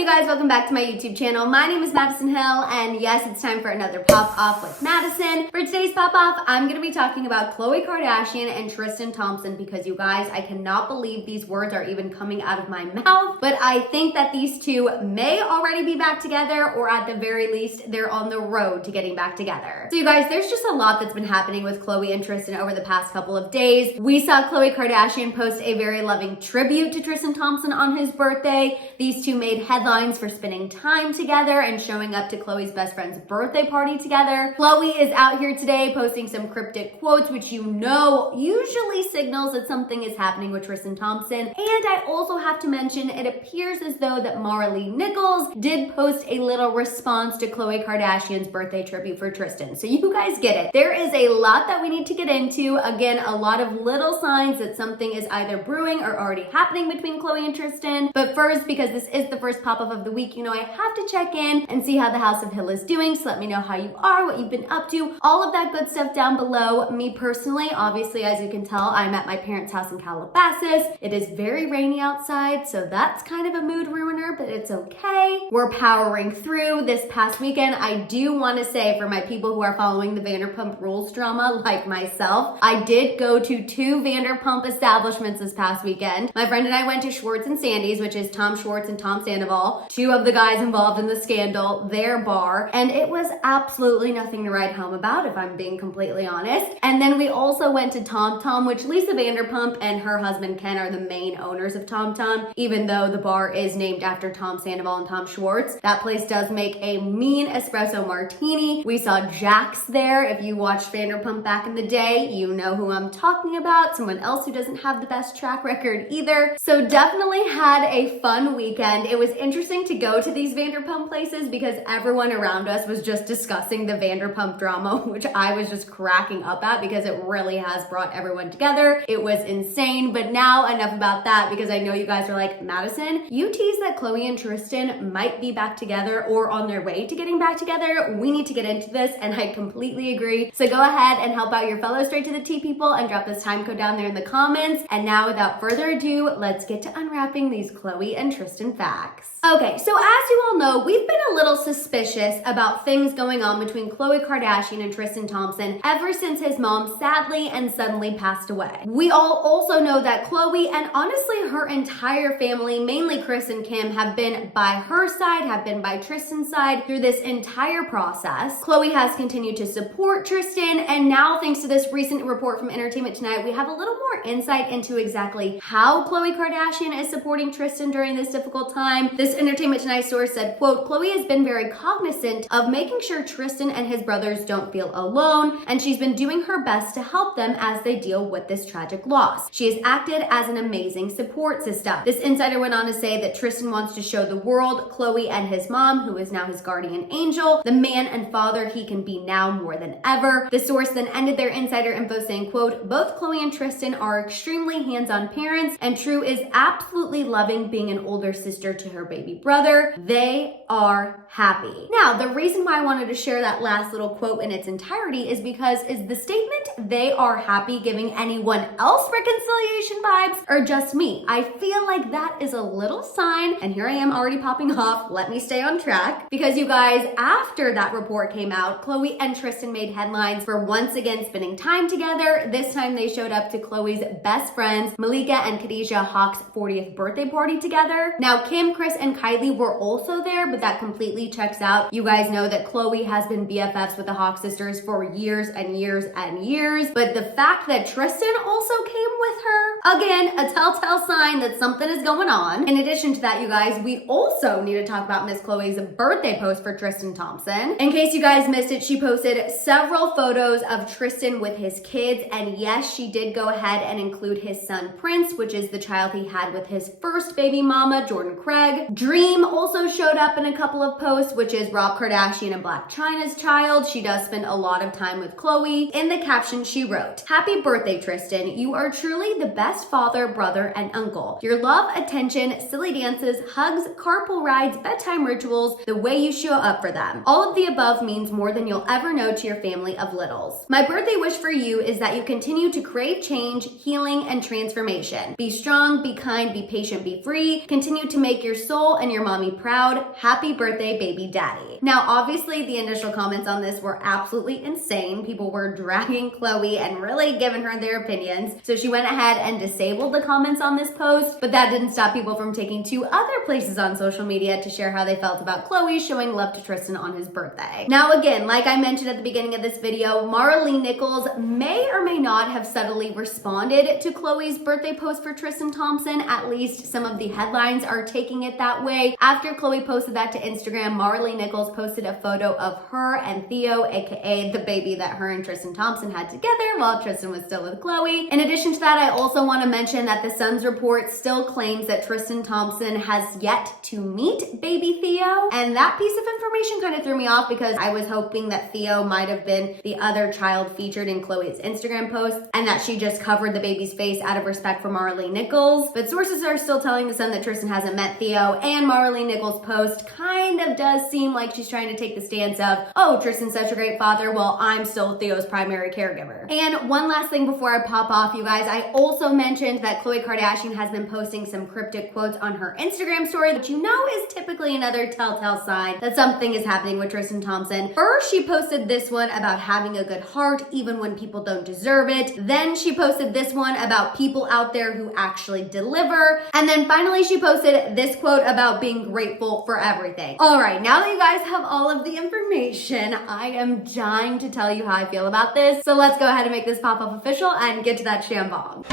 you guys? Welcome back to my YouTube channel. My name is Madison Hill, and yes, it's time for another Pop Off with Madison. For today's Pop Off, I'm going to be talking about Khloe Kardashian and Tristan Thompson because you guys, I cannot believe these words are even coming out of my mouth, but I think that these two may already be back together, or at the very least, they're on the road to getting back together. So you guys, there's just a lot that's been happening with Khloe and Tristan over the past couple of days. We saw Khloe Kardashian post a very loving tribute to Tristan Thompson on his birthday. These two made headlines for spending time together and showing up to Khloe's best friend's birthday party together. Khloe is out here today posting some cryptic quotes, which you know usually signals that something is happening with Tristan Thompson. And I also have to mention, it appears as though that Maralee Nichols did post a little response to Khloe Kardashian's birthday tribute for Tristan. So you guys get it. There is a lot that we need to get into. Again, a lot of little signs that something is either brewing or already happening between Khloe and Tristan. But first, because this is the first pop-up of the week, you know I have to check in and see how the House of Hill is doing. So let me know how you are, what you've been up to, all of that good stuff down below. Me personally, obviously, as you can tell, I'm at my parents' house in Calabasas. It is very rainy outside, so that's kind of a mood ruiner, but it's okay. We're powering through. This past weekend, I do want to say, for my people who are following the Vanderpump Rules drama like myself, I did go to 2 Vanderpump establishments this past weekend. My friend and I went to Schwartz and Sandy's, which is Tom Schwartz and Tom Sandoval, 2 of the guys involved in the scandal, their bar, and it was absolutely nothing to write home about, if I'm being completely honest. And then we also went to Tom Tom, which Lisa Vanderpump and her husband Ken are the main owners of Tom Tom, even though the bar is named after Tom Sandoval and Tom Schwartz. That place does make a mean espresso martini. We saw Jax there. If you watched Vanderpump back in the day, you know who I'm talking about, someone else who doesn't have the best track record either. So definitely had a fun weekend. It was interesting to go to these Vanderpump places because everyone around us was just discussing the Vanderpump drama, which I was just cracking up at because it really has brought everyone together. It was insane. But now enough about that, because I know you guys are like, Madison, you teased that Khloe and Tristan might be back together or on their way to getting back together. We need to get into this, and I completely agree. So go ahead and help out your fellow straight to the T people and drop this time code down there in the comments. And now without further ado, let's get to unwrapping these Khloe and Tristan facts. Okay, so as you all know, we've been a little suspicious about things going on between Khloe Kardashian and Tristan Thompson ever since his mom sadly and suddenly passed away. We all also know that Khloe, and honestly her entire family, mainly Kris and Kim, have been by her side, have been by Tristan's side through this entire process. Khloe has continued to support Tristan, and now thanks to this recent report from Entertainment Tonight, we have a little more insight into exactly how Khloe Kardashian is supporting Tristan during this difficult time. This Entertainment Tonight source said, quote, Khloe has been very cognizant of making sure Tristan and his brothers don't feel alone, and she's been doing her best to help them as they deal with this tragic loss. She has acted as an amazing support system. This insider went on to say that Tristan wants to show the world Khloe and his mom, who is now his guardian angel, the man and father he can be now more than ever. The source then ended their insider info saying, quote, both Khloe and Tristan are extremely hands-on parents, and True is absolutely loving being an older sister to her baby brother. They are happy. Now, the reason why I wanted to share that last little quote in its entirety is because is the statement "they are happy" giving anyone else reconciliation vibes, or just me? I feel like that is a little sign, and here I am already popping off. Let me stay on track, because you guys, after that report came out, Khloe and Tristan made headlines for once again spending time together. This time they showed up to Khloe's best friends, Malika and Khadijah Hawk's 40th birthday party together. Now, Kim, Kris, and Kylie were also there, but that completely checks out. You guys know that Khloe has been BFFs with the Hawk sisters for years and years and years, but the fact that Tristan also came with her, again, a telltale sign that something is going on. In addition to that, you guys, we also need to talk about Miss Khloe's birthday post for Tristan Thompson. In case you guys missed it, she posted several photos of Tristan with his kids, and yes, she did go ahead and include his son Prince, which is the child he had with his first baby mama, Jordan Craig. Dream also showed up in a couple of posts, which is Rob Kardashian and Blac Chyna's child. She does spend a lot of time with Khloe. In the caption, she wrote, "Happy birthday, Tristan. You are truly the best father, brother, and uncle. Your love, attention, silly dances, hugs, carpool rides, bedtime rituals, the way you show up for them. All of the above means more than you'll ever know to your family of littles. My birthday wish for you is that you continue to crave change, healing, and transformation. Be strong, be kind, be patient, be free. Continue to make your soul and your mommy proud. Happy birthday, baby daddy. Now, obviously, the initial comments on this were absolutely insane. People were dragging Khloe and really giving her their opinions. So she went ahead and disabled the comments on this post, but that didn't stop people from taking to other places on social media to share how they felt about Khloe showing love to Tristan on his birthday. Now, again, like I mentioned at the beginning of this video, Maralee Nichols may or may not have subtly responded to Khloe's birthday post for Tristan Thompson. At least some of the headlines are taking it that way. After Khloe posted that to Instagram, Maralee Nichols posted a photo of her and Theo, aka the baby that her and Tristan Thompson had together while Tristan was still with Khloe. In addition to that, I also want to mention that the Sun's report still claims that Tristan Thompson has yet to meet baby Theo, and that piece of information kind of threw me off because I was hoping that Theo might have been the other child featured in Khloe's Instagram post and that she just covered the baby's face out of respect for Maralee Nichols. But sources are still telling the Sun that Tristan hasn't met Theo, and Maralee Nichols' post kind of does seem like she's trying to take the stance of, oh, Tristan's such a great father, well, I'm still Theo's primary caregiver. And one last thing before I pop off, you guys, I also mentioned that Khloe Kardashian has been posting some cryptic quotes on her Instagram story, which you know is typically another telltale sign that something is happening with Tristan Thompson. First, she posted this one about having a good heart even when people don't deserve it. Then she posted this one about people out there who actually deliver. And then finally, she posted this quote about being grateful for everything. All right, now that you guys have all of the information, I am dying to tell you how I feel about this. So let's go ahead and make this pop-up official and get to that shambong.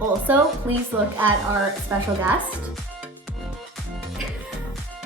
Also, please look at our special guest.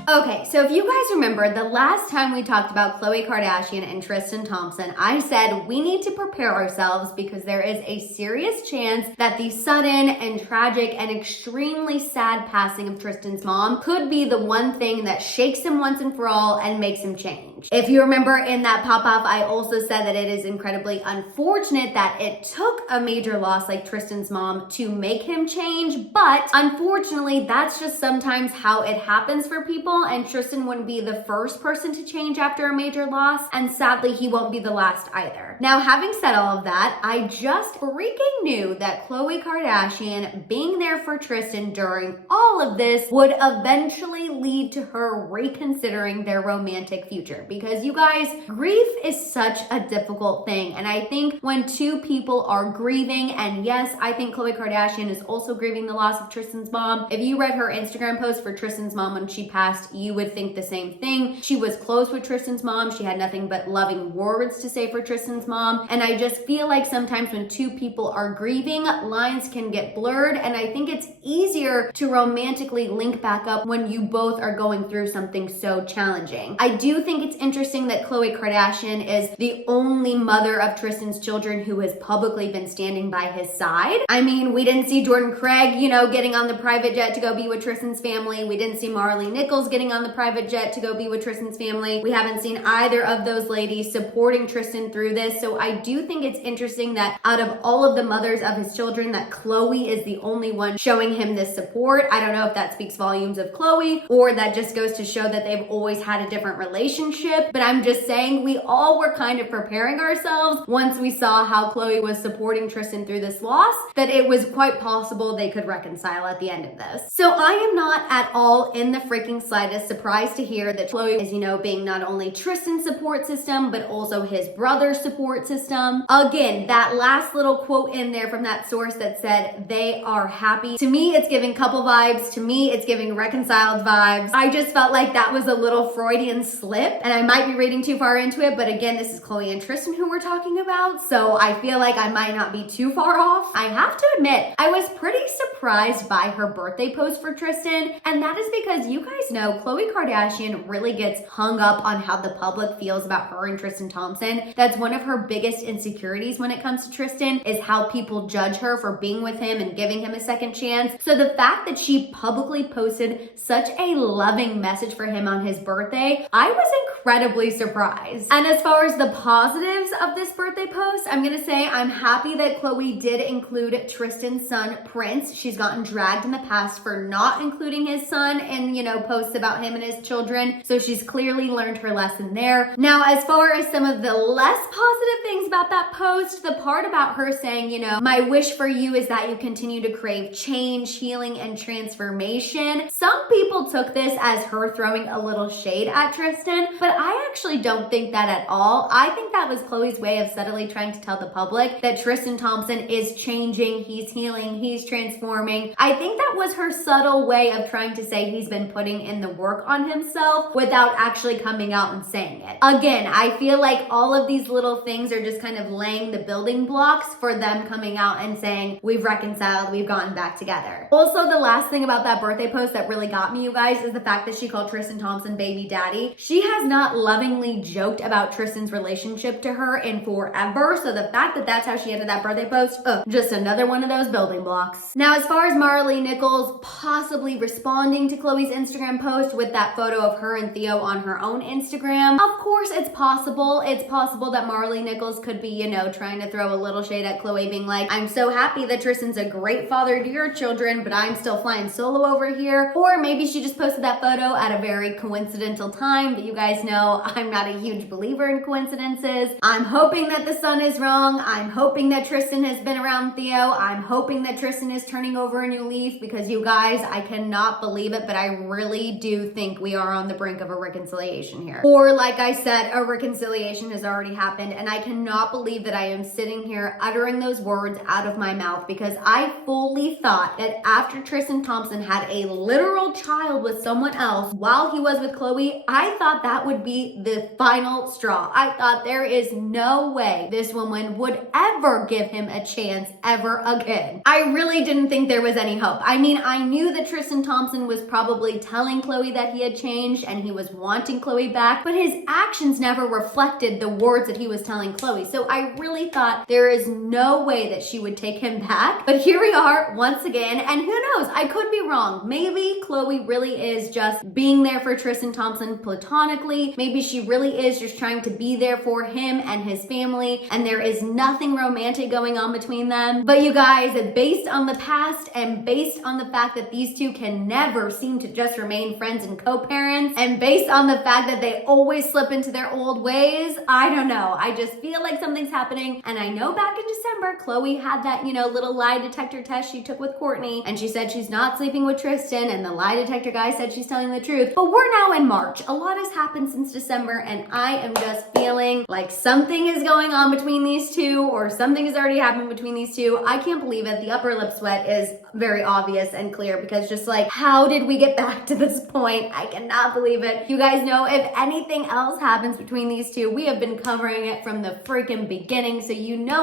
Okay, so if you guys remember, the last time we talked about Khloe Kardashian and Tristan Thompson, I said we need to prepare ourselves because there is a serious chance that the sudden and tragic and extremely sad passing of Tristan's mom could be the one thing that shakes him once and for all and makes him change. If you remember in that pop-off, I also said that it is incredibly unfortunate that it took a major loss like Tristan's mom to make him change, but unfortunately, that's just sometimes how it happens for people. And Tristan wouldn't be the first person to change after a major loss, and sadly he won't be the last either. Now, having said all of that, I just freaking knew that Khloe Kardashian being there for Tristan during all of this would eventually lead to her reconsidering their romantic future, because you guys, grief is such a difficult thing, and I think when two people are grieving, and yes, I think Khloe Kardashian is also grieving the loss of Tristan's mom. If you read her Instagram post for Tristan's mom when she passed, you would think the same thing. She was close with Tristan's mom. She had nothing but loving words to say for Tristan's mom. And I just feel like sometimes when two people are grieving, lines can get blurred. And I think it's easier to romantically link back up when you both are going through something so challenging. I do think it's interesting that Khloe Kardashian is the only mother of Tristan's children who has publicly been standing by his side. I mean, we didn't see Jordan Craig, getting on the private jet to go be with Tristan's family. We didn't see Maralee Nichols getting on the private jet to go be with Tristan's family. We haven't seen either of those ladies supporting Tristan through this. So I do think it's interesting that out of all of the mothers of his children, that Khloe is the only one showing him this support. I don't know if that speaks volumes of Khloe or that just goes to show that they've always had a different relationship. But I'm just saying we all were kind of preparing ourselves once we saw how Khloe was supporting Tristan through this loss, that it was quite possible they could reconcile at the end of this. So I am not at all in the freaking slightest surprised to hear that Khloe is, being not only Tristan's support system, but also his brother's support system. Again, that last little quote in there from that source that said they are happy. To me, it's giving couple vibes. To me, it's giving reconciled vibes. I just felt like that was a little Freudian slip, and I might be reading too far into it, but again, this is Khloe and Tristan who we're talking about, so I feel like I might not be too far off. I have to admit, I was pretty surprised by her birthday post for Tristan, and that is because you guys know Khloe Kardashian really gets hung up on how the public feels about her and Tristan Thompson. That's one of her biggest insecurities when it comes to Tristan, is how people judge her for being with him and giving him a second chance. So the fact that she publicly posted such a loving message for him on his birthday, I was incredibly surprised. And as far as the positives of this birthday post, I'm gonna say I'm happy that Khloe did include Tristan's son, Prince. She's gotten dragged in the past for not including his son in, posts about him and his children. So she's clearly learned her lesson there. Now, as far as some of the less positive things about that post, the part about her saying, my wish for you is that you continue to crave change, healing, and transformation. Some people took this as her throwing a little shade at Tristan, but I actually don't think that at all. I think that was Khloe's way of subtly trying to tell the public that Tristan Thompson is changing, he's healing, he's transforming. I think that was her subtle way of trying to say he's been putting in the work on himself without actually coming out and saying it. Again, I feel like all of these little things are just kind of laying the building blocks for them coming out and saying, we've reconciled, we've gotten back together. Also, the last thing about that birthday post that really got me, you guys, is the fact that she called Tristan Thompson baby daddy. She has not lovingly joked about Tristan's relationship to her in forever. So the fact that that's how she ended that birthday post, just another one of those building blocks. Now, as far as Maralee Nichols possibly responding to Khloe's Instagram post with that photo of her and Theo on her own Instagram, of course it's possible. It's possible that Maralee Nichols could be, trying to throw a little shade at Khloe, being like, I'm so happy that Tristan's a great father to your children, but I'm still flying solo over here. Or maybe she just posted that photo at a very coincidental time, but you guys know I'm not a huge believer in coincidences. I'm hoping that the sun is wrong. I'm hoping that Tristan has been around Theo. I'm hoping that Tristan is turning over a new leaf, because you guys, I cannot believe it, but I really do think we are on the brink of a reconciliation here. Or like I said, a reconciliation has already happened, and I cannot believe that I am sitting here uttering those words out of my mouth, because I fully thought that after Tristan Thompson had a literal child with someone else while he was with Khloe, I thought that would be the final straw. I thought there is no way this woman would ever give him a chance ever again. I really didn't think there was any hope. I mean, I knew that Tristan Thompson was probably telling Khloe that he had changed and he was wanting Khloe back, but his actions never reflected the words that he was telling Khloe. So I really thought there is no way that she would take him back. But here we are once again, and who knows? I could be wrong. Maybe Khloe really is just being there for Tristan Thompson platonically. Maybe she really is just trying to be there for him and his family, and there is nothing romantic going on between them. But you guys, based on the past and based on the fact that these two can never seem to just remain friends and co-parents, and based on the fact that they always slip into their old ways, I don't know. I just feel like something's happening. And I know back in December, Khloe had that, little lie detector test she took with Kourtney, and she said she's not sleeping with Tristan, and the lie detector guy said she's telling the truth. But we're now in March. A lot has happened since December, and I am just feeling like something is going on between these two, or something has already happened between these two. I can't believe it. The upper lip sweat is very obvious and clear, because just like, how did we get back to this point? I cannot believe it. You guys know, if anything else happens between these two, we have been covering it from the freaking beginning, so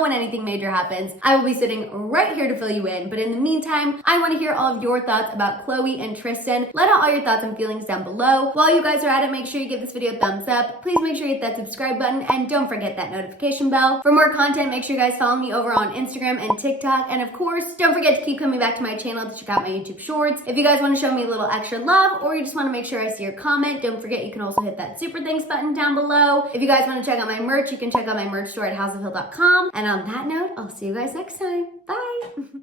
when anything major happens, I will be sitting right here to fill you in. But in the meantime, I want to hear all of your thoughts about Khloe and Tristan. Let out all your thoughts and feelings down below. While you guys are at it, make sure you give this video a thumbs up. Please make sure you hit that subscribe button, and don't forget that notification bell. For more content, make sure you guys follow me over on Instagram and TikTok. And of course, don't forget to keep coming back to my channel to check out my YouTube shorts. If you guys want to show me a little extra love, or you just want to make sure I see your comment, don't forget you can also hit that super thanks button down below. If you guys want to check out my merch, you can check out my merch store at houseofhill.com. And on that note, I'll see you guys next time. Bye.